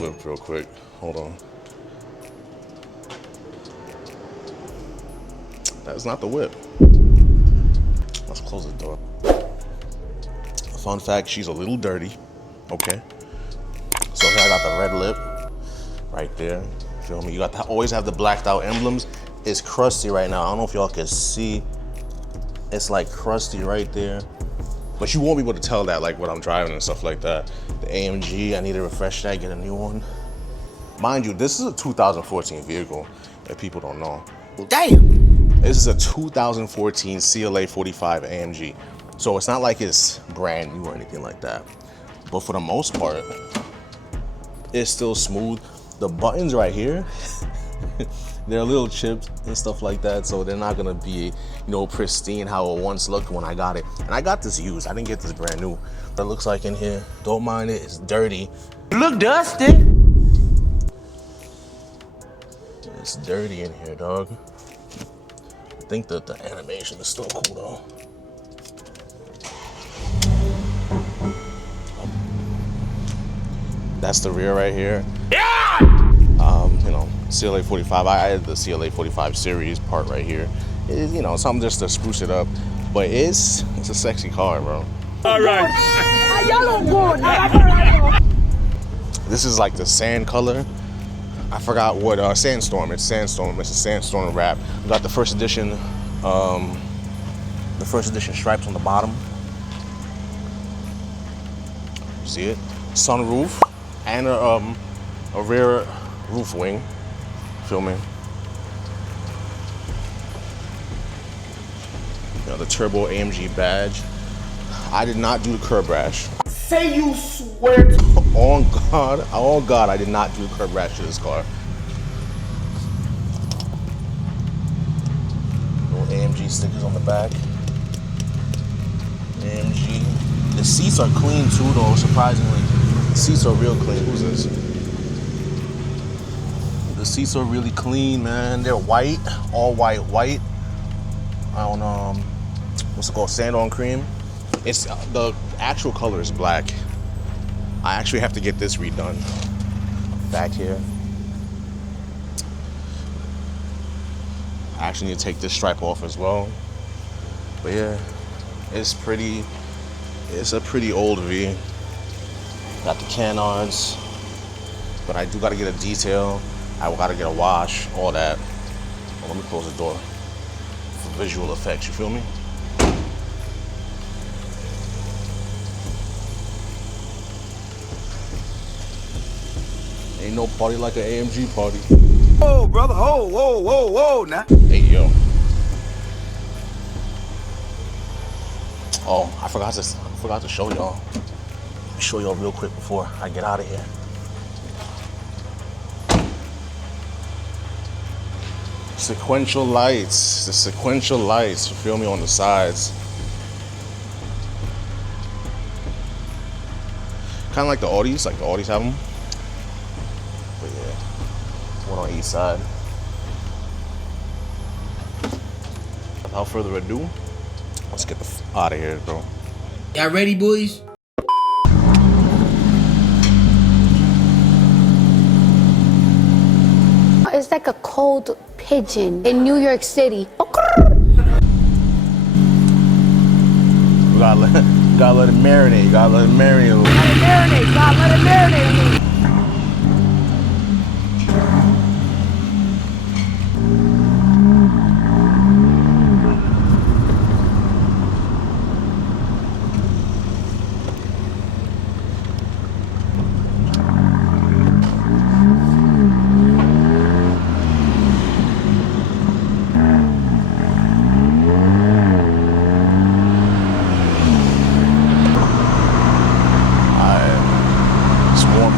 Whip real quick. Hold on. That's not the whip. Let's close the door. Fun fact, she's a little dirty. Okay. So here I got the red lip right there. Feel me? You got to always have the blacked out emblems. It's crusty right now. I don't know if y'all can see. It's like crusty right there. But you won't be able to tell that like when I'm driving and stuff like that. The AMG, I need to refresh that, get a new one. Mind you, this is a 2014 vehicle, if people don't know. Damn! This is a 2014 CLA45 AMG. So it's not like it's brand new or anything like that. But for the most part, it's still smooth. The buttons right here, they're little chipped and stuff like that, so they're not gonna be, you know, pristine how it once looked when I got it. And I got this used, I didn't get this brand new. But it looks like in here, don't mind it, it's dirty. You look dusty. It's dirty in here, dog. I think that the animation is still cool though. That's the rear right here. Yeah! You know, CLA45, I added the CLA45 series part right here. It's, you know, something just to spruce it up. But it's a sexy car, bro. All right. This is like the sand color. I forgot what, sandstorm. It's sandstorm. It's a sandstorm wrap. We got the first edition stripes on the bottom. See it? Sunroof and a rear roof wing. Feel me? You know, the turbo AMG badge. I did not do the curb rash. Say you swear to On God, I did not do the curb rash to this car. Little AMG stickers on the back. AMG. The seats are clean too, though, surprisingly. The seats are real clean. Who's this? The seats are really clean, man. They're white, all white. I don't know, what's it called, sand on cream? It's, the actual color is black. I actually have to get this redone. Back here. I actually need to take this stripe off as well. But yeah, it's a pretty old V. Got the canards, but I do gotta get a detail. I gotta get a wash, all that. Well, let me close the door for visual effects, you feel me? Ain't no party like an AMG party. Oh, brother. Oh, whoa, now. Hey, yo. Oh, I forgot to show y'all. Show y'all real quick before I get out of here. Sequential lights. The sequential lights, you feel me, on the sides. Kind of like the Audis have them. But yeah, one on each side. Without further ado, let's get the f out of here, bro. Y'all ready, boys? It's like a cold pigeon in New York City. You gotta let it marinate. You gotta let it marinate a little. Let it marinate, God. Let it marinate a little.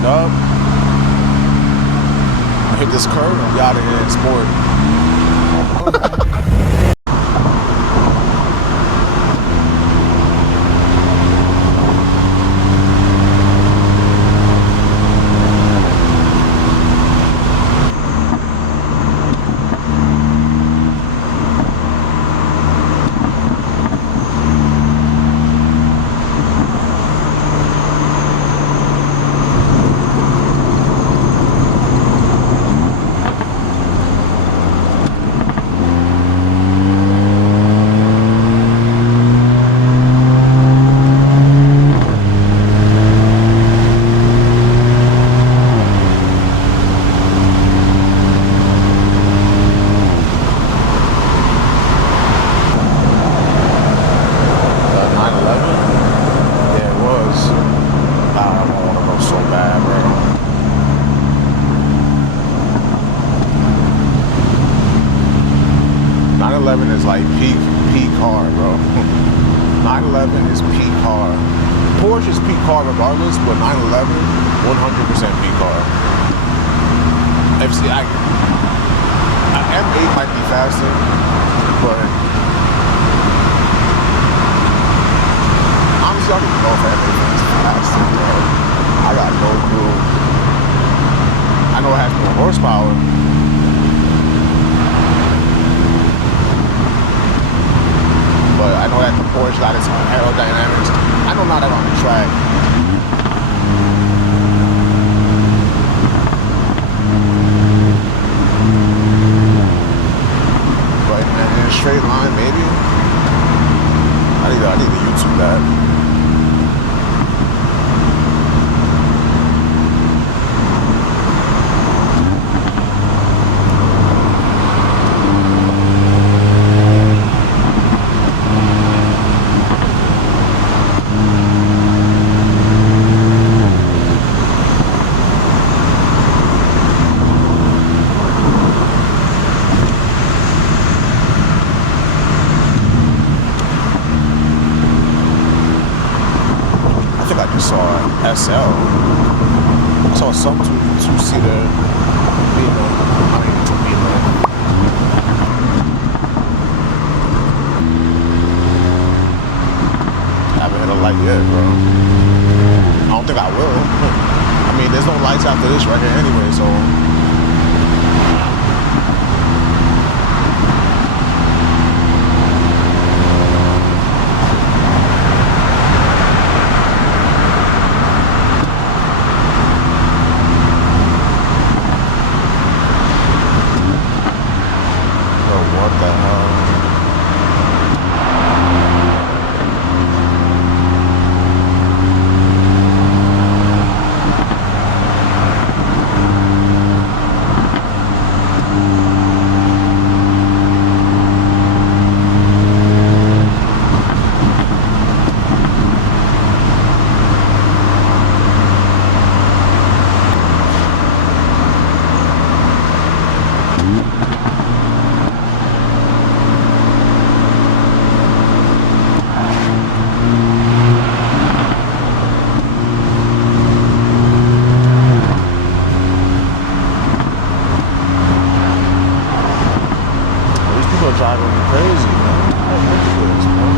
Up. Hit this curve and we out of here in sport. is like peak car, bro. 911 is peak car. Porsche is peak car regardless, but 911, 100% peak car. FC, M8 might be faster, but honestly, I don't even know if M8 is faster, bro. I got no clue. I know it has more horsepower. But I know that the Porsche got its own aerodynamics. I know not that on the track. But in a straight line, maybe. I need to YouTube that. SL. I saw some two-seater Beamer. I mean, Beamer. Haven't hit a light yet, bro. I don't think I will. I mean, there's no lights after this right here anyway, so. Driving me crazy, man. Look at this, man.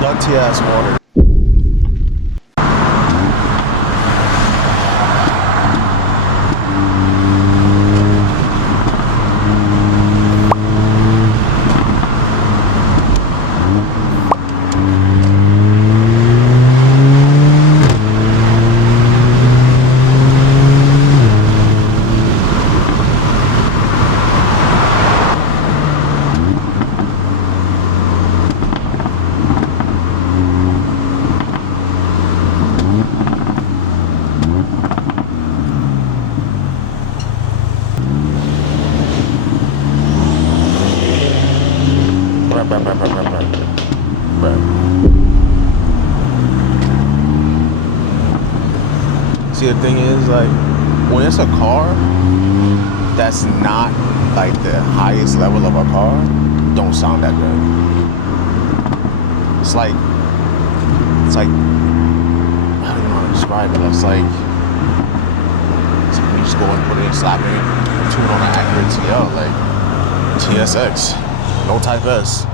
Dirty ass water. See, the thing is, like, when it's a car that's not like the highest level of a car, don't sound that good. It's like I don't know how to describe it. It's like you just go and put it, slap it, tune on an accurate TL, like TSX, no Type S.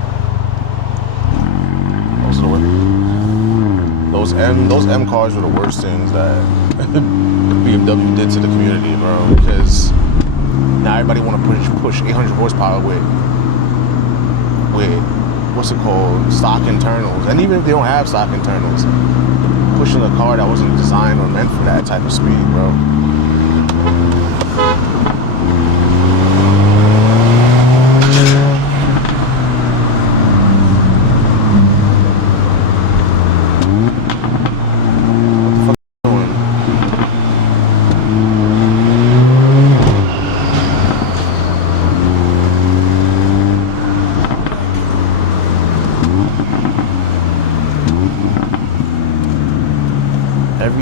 Those M cars were the worst things that BMW did to the community, bro. Because now everybody want to push 800 horsepower with what's it called, stock internals. And even if they don't have stock internals, pushing a car that wasn't designed or meant for that type of speed, bro.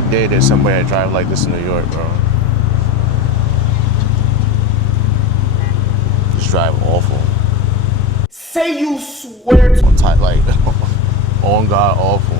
day there's somebody that drive like this in New York, bro. Just drive awful. Say you swear to. On type like, on God, awful.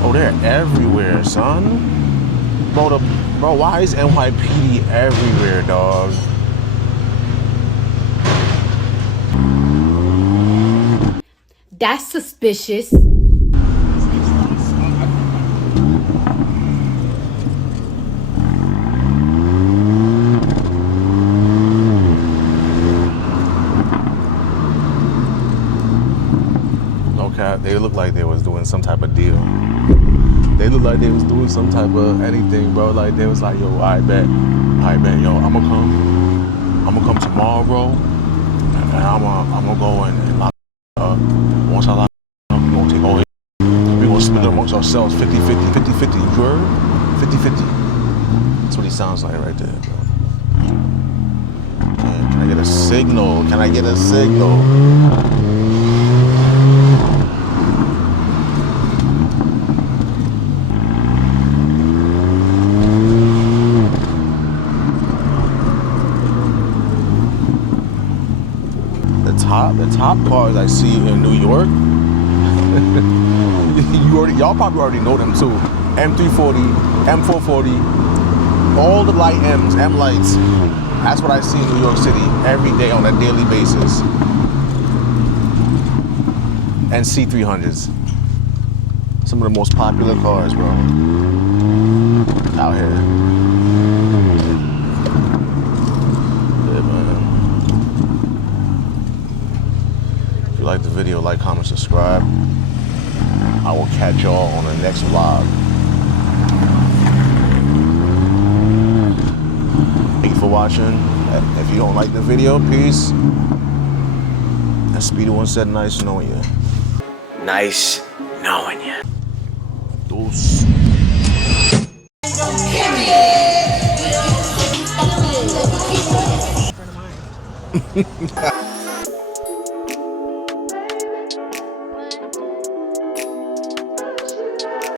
Oh, they're everywhere, son. Bro, why is NYPD everywhere, dog? That's suspicious. Okay, they look like they was doing some type of deal. They look like they was doing some type of anything, bro. Like they was like, yo, I bet, yo, I'ma come tomorrow, bro, and I'ma go and lock up. Once I lock up, we gonna take all it. We gonna split it amongst ourselves, 50-50, 50-50. You heard? 50-50. That's what he sounds like right there, bro. Man, can I get a signal? Can I get a signal? The top cars I see in New York, y'all probably already know them too. M340, M440, all the light M's, M lights. That's what I see in New York City every day on a daily basis. And C300s. Some of the most popular cars, bro, out here. Like the video, like, comment, subscribe. I will catch y'all on the next vlog. for watching. If you don't like the video, peace. As Speedy one said, nice knowing you. Nice knowing you. Deuce.